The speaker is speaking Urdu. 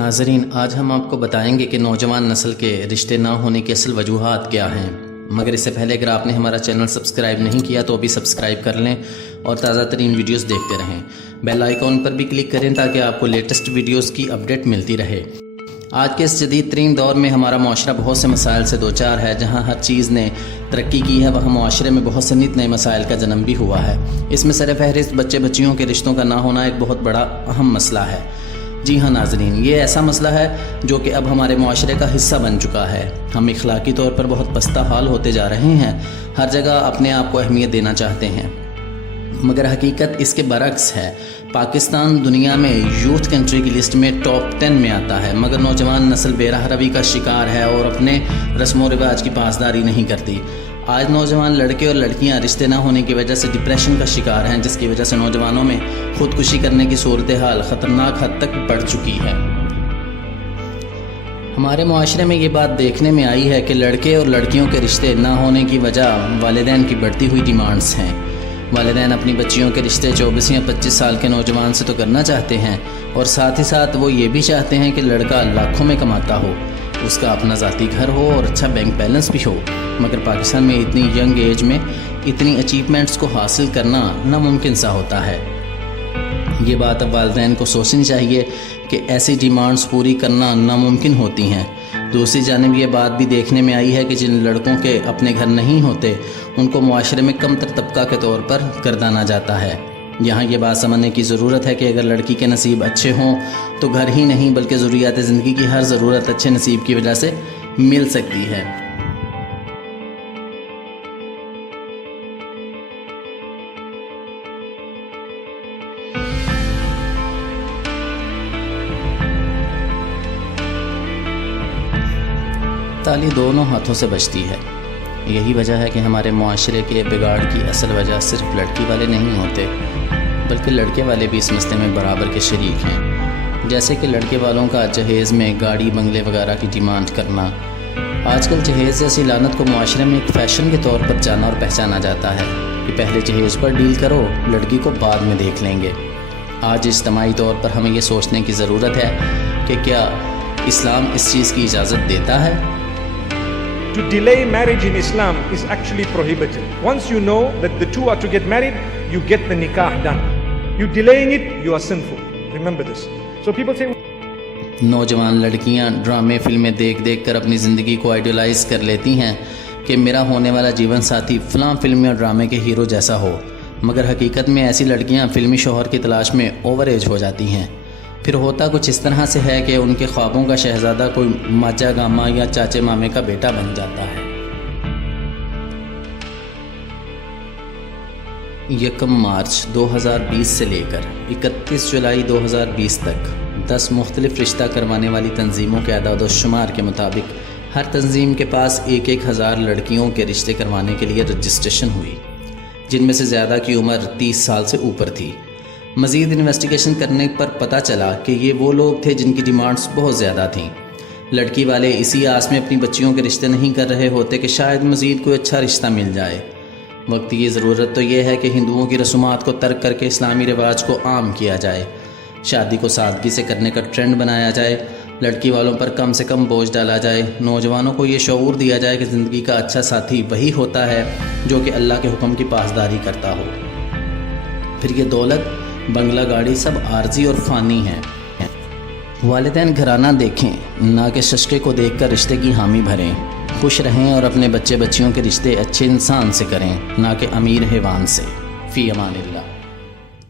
ناظرین، آج ہم آپ کو بتائیں گے کہ نوجوان نسل کے رشتے نہ ہونے کی اصل وجوہات کیا ہیں، مگر اس سے پہلے اگر آپ نے ہمارا چینل سبسکرائب نہیں کیا تو ابھی سبسکرائب کر لیں اور تازہ ترین ویڈیوز دیکھتے رہیں۔ بیل آئیکن پر بھی کلک کریں تاکہ آپ کو لیٹسٹ ویڈیوز کی اپڈیٹ ملتی رہے۔ آج کے اس جدید ترین دور میں ہمارا معاشرہ بہت سے مسائل سے دوچار ہے۔ جہاں ہر چیز نے ترقی کی ہے وہاں معاشرے میں بہت سے نت نئے مسائل کا جنم بھی ہوا ہے۔ اس میں سر فہرست بچے بچیوں کے رشتوں کا نہ ہونا ایک بہت بڑا اہم مسئلہ ہے۔ جی ہاں ناظرین، یہ ایسا مسئلہ ہے جو کہ اب ہمارے معاشرے کا حصہ بن چکا ہے۔ ہم اخلاقی طور پر بہت پستہ حال ہوتے جا رہے ہیں، ہر جگہ اپنے آپ کو اہمیت دینا چاہتے ہیں، مگر حقیقت اس کے برعکس ہے۔ پاکستان دنیا میں یوتھ کنٹری کی لسٹ میں ٹاپ 10 میں آتا ہے، مگر نوجوان نسل بے راہ روی کا شکار ہے اور اپنے رسم و رواج کی پاسداری نہیں کرتی۔ آج نوجوان لڑکے اور لڑکیاں رشتے نہ ہونے کی وجہ سے ڈپریشن کا شکار ہیں، جس کی وجہ سے نوجوانوں میں خودکشی کرنے کی صورتحال خطرناک حد تک بڑھ چکی ہے۔ ہمارے معاشرے میں یہ بات دیکھنے میں آئی ہے کہ لڑکے اور لڑکیوں کے رشتے نہ ہونے کی وجہ والدین کی بڑھتی ہوئی ڈیمانڈز ہیں۔ والدین اپنی بچیوں کے رشتے 24 یا 25 سال کے نوجوان سے تو کرنا چاہتے ہیں، اور ساتھ ہی ساتھ وہ یہ بھی چاہتے ہیں کہ لڑکا لاکھوں میں کماتا ہو، اس کا اپنا ذاتی گھر ہو اور اچھا بینک بیلنس بھی ہو۔ مگر پاکستان میں اتنی ینگ ایج میں اتنی اچیومنٹس کو حاصل کرنا ناممکن سا ہوتا ہے۔ یہ بات اب والدین کو سوچنی چاہیے کہ ایسی ڈیمانڈز پوری کرنا ناممکن ہوتی ہیں۔ دوسری جانب یہ بات بھی دیکھنے میں آئی ہے کہ جن لڑکوں کے اپنے گھر نہیں ہوتے ان کو معاشرے میں کم تر طبقہ کے طور پر گردانا جاتا ہے۔ یہاں یہ بات سمجھنے کی ضرورت ہے کہ اگر لڑکی کے نصیب اچھے ہوں تو گھر ہی نہیں بلکہ ضروریات زندگی کی ہر ضرورت اچھے نصیب کی وجہ سے مل سکتی ہے۔ تالی دونوں ہاتھوں سے بجتی ہے۔ یہی وجہ ہے کہ ہمارے معاشرے کے بگاڑ کی اصل وجہ صرف لڑکی والے نہیں ہوتے بلکہ لڑکے والے بھی اس مسئلے میں برابر کے شریک ہیں۔ جیسے کہ لڑکے والوں کا جہیز میں گاڑی بنگلے وغیرہ کی ڈیمانڈ کرنا۔ آج کل جہیز جیسی لعنت کو معاشرے میں ایک فیشن کے طور پر جانا اور پہچانا جاتا ہے کہ پہلے جہیز پر ڈیل کرو، لڑکی کو بعد میں دیکھ لیں گے۔ آج اجتماعی طور پر ہمیں یہ سوچنے کی ضرورت ہے کہ کیا اسلام اس چیز کی اجازت دیتا ہے؟ To delay marriage in Islam is actually prohibited. Once you know that the two are to get married, you get the nikah done. You delaying it, you are sinful. Remember this. So people say نوجوان لڑکیاں ڈرامے فلمیں دیکھ دیکھ کر اپنی زندگی کو آئیڈیلائز کر لیتی ہیں کہ میرا ہونے والا جیون ساتھی فلاں فلم اور ڈرامے کے ہیرو جیسا ہو، مگر حقیقت میں ایسی لڑکیاں فلمی شوہر کی تلاش میں اوور ایج ہو جاتی ہیں۔ پھر ہوتا کچھ اس طرح سے ہے کہ ان کے خوابوں کا شہزادہ کوئی ماچا گاما یا چاچے مامے کا بیٹا بن جاتا ہے۔ 1 مارچ 2020 سے لے کر 31 جولائی 2020 تک 10 مختلف رشتہ کروانے والی تنظیموں کے اعداد و شمار کے مطابق ہر تنظیم کے پاس 1,000 لڑکیوں کے رشتے کروانے کے لیے رجسٹریشن ہوئی، جن میں سے زیادہ کی عمر 30 سال سے اوپر تھی۔ مزید انویسٹیگیشن کرنے پر پتہ چلا کہ یہ وہ لوگ تھے جن کی ڈیمانڈز بہت زیادہ تھیں۔ لڑکی والے اسی آس میں اپنی بچیوں کے رشتے نہیں کر رہے ہوتے کہ شاید مزید کوئی اچھا رشتہ مل جائے۔ وقت کی ضرورت تو یہ ہے کہ ہندوؤں کی رسومات کو ترک کر کے اسلامی رواج کو عام کیا جائے، شادی کو سادگی سے کرنے کا ٹرینڈ بنایا جائے، لڑکی والوں پر کم سے کم بوجھ ڈالا جائے، نوجوانوں کو یہ شعور دیا جائے کہ زندگی کا اچھا ساتھی وہی ہوتا ہے جو کہ اللہ کے حکم کی پاسداری کرتا ہو۔ پھر یہ دولت بنگلہ گاڑی سب عارضی اور فانی ہیں۔ والدین گھرانہ دیکھیں، نہ کہ ششکے کو دیکھ کر رشتے کی حامی بھریں۔ خوش رہیں اور اپنے بچے بچیوں کے رشتے اچھے انسان سے کریں، نہ کہ امیر حیوان سے۔ فی امان اللہ۔